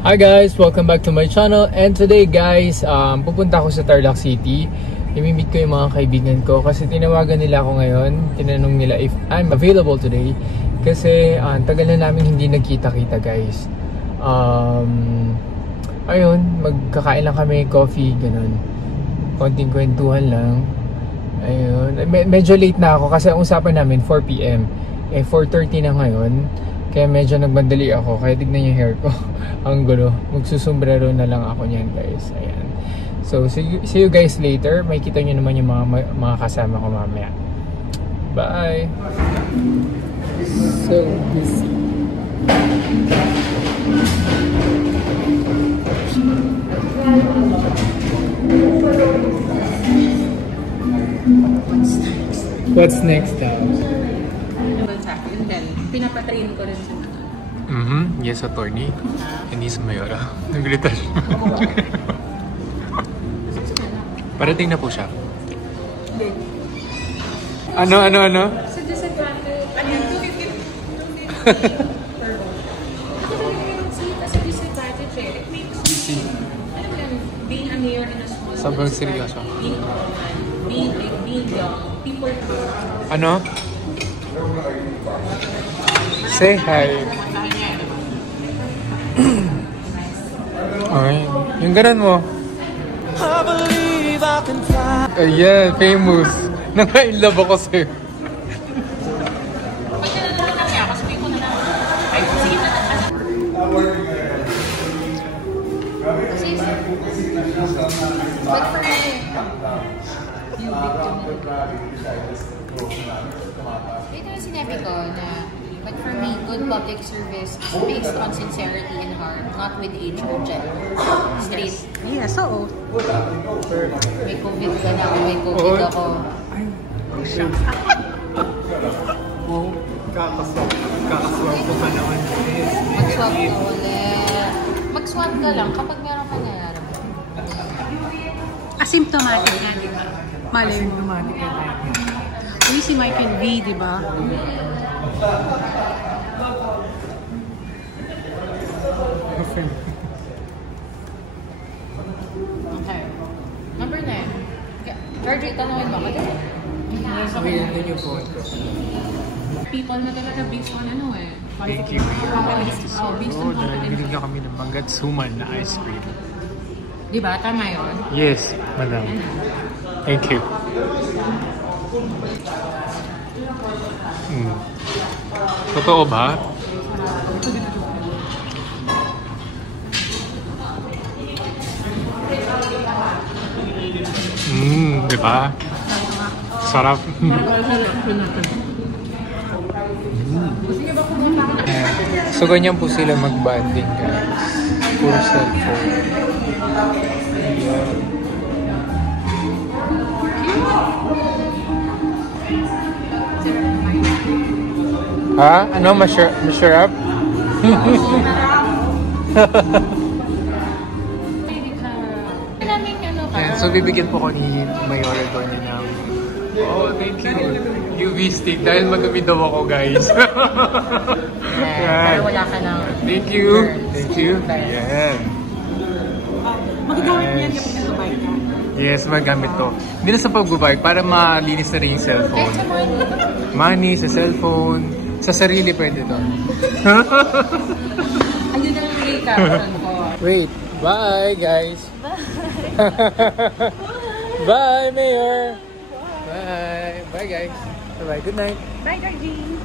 Hi guys! Welcome back to my channel. And today guys, pupunta ako sa Tarlac City. I-meet ko yung mga kaibigan ko kasi tinawagan nila ako ngayon. Tinanong nila if I'm available today. Kasi tagal na namin hindi nagkita-kita guys. Ayun, magkakain lang kami, coffee, ganun. Konting kwentuhan lang. Ayun, medyo late na ako kasi ang usapan namin 4 PM. 4:30 na ngayon. Kaya medyo nagbandali ako. Kaya tignan yung hair ko. Ang gulo. Magsusombrero na lang ako niyan guys. Ayan. So see you guys later. May kita nyo naman yung mga kasama ko mamaya. Bye! So busy. What's next now? Pinapatrain ko rin siya. Yes, attorney. Hindi sa Mayora. Nagrita siya. Parating na po siya. Ano? Sa disadvantage, ano yung 250 per boat. Kasi disadvantage eh. It makes me, alam mo yan, being a mayor in a small Sobrang seryoso. Being young, people Ano? Say hi. Okay. Yung ganun mo. Ayan, famous. Naka-inlove ako sa'yo. pag nananawa na kaya, kasi ko na lang. Ay, sige na lang. But for me, ito yung sinabi ko na, but for me, good public service is based on sincerity and heart, not with age or gender. Straight. Yes, oo. May COVID ka na, may COVID ako. Oh, kakaswap ko pa naman. Mag-swab ka ulit. Mag-swab ka lang kapag meron ka nararamdaman. Asymptomatic na, di ba? Malay mo. Asymptomatic na tayo. Uy, si Mike and V, di ba? Okay. Number 9. George, tanongin mo ako dyan. Okay, nandun yung phone ko. People na talaga based on ano eh. Thank you. Based on Dahil confidence. binigyan kami ng Manggat Suman na ice cream. Diba? Tama yun? Yes, madam. Thank you. Totoo ba? Di ba? Sarap. So ganyan po sila mag-banding guys. Puro cellphone. Ha? Ano? Masarap? Ayan, so bibigyan po ko ni Mayora doon ng thank you. UV stick dahil magamit daw ako guys. Pero wala ka lang. Thank you. Thank you. Ayan. Magagamit niyan kapag nag-bike ka. Yes, magamit to. Hindi na sa pag-bike para malinis na rin yung cellphone. Money sa cellphone. Sa sarili pwede to. Ayun na lang yung caption ko. Wait. Bye guys. Bye Mayor. Bye. Bye guys. Bye. Good night. Bye, Georgie.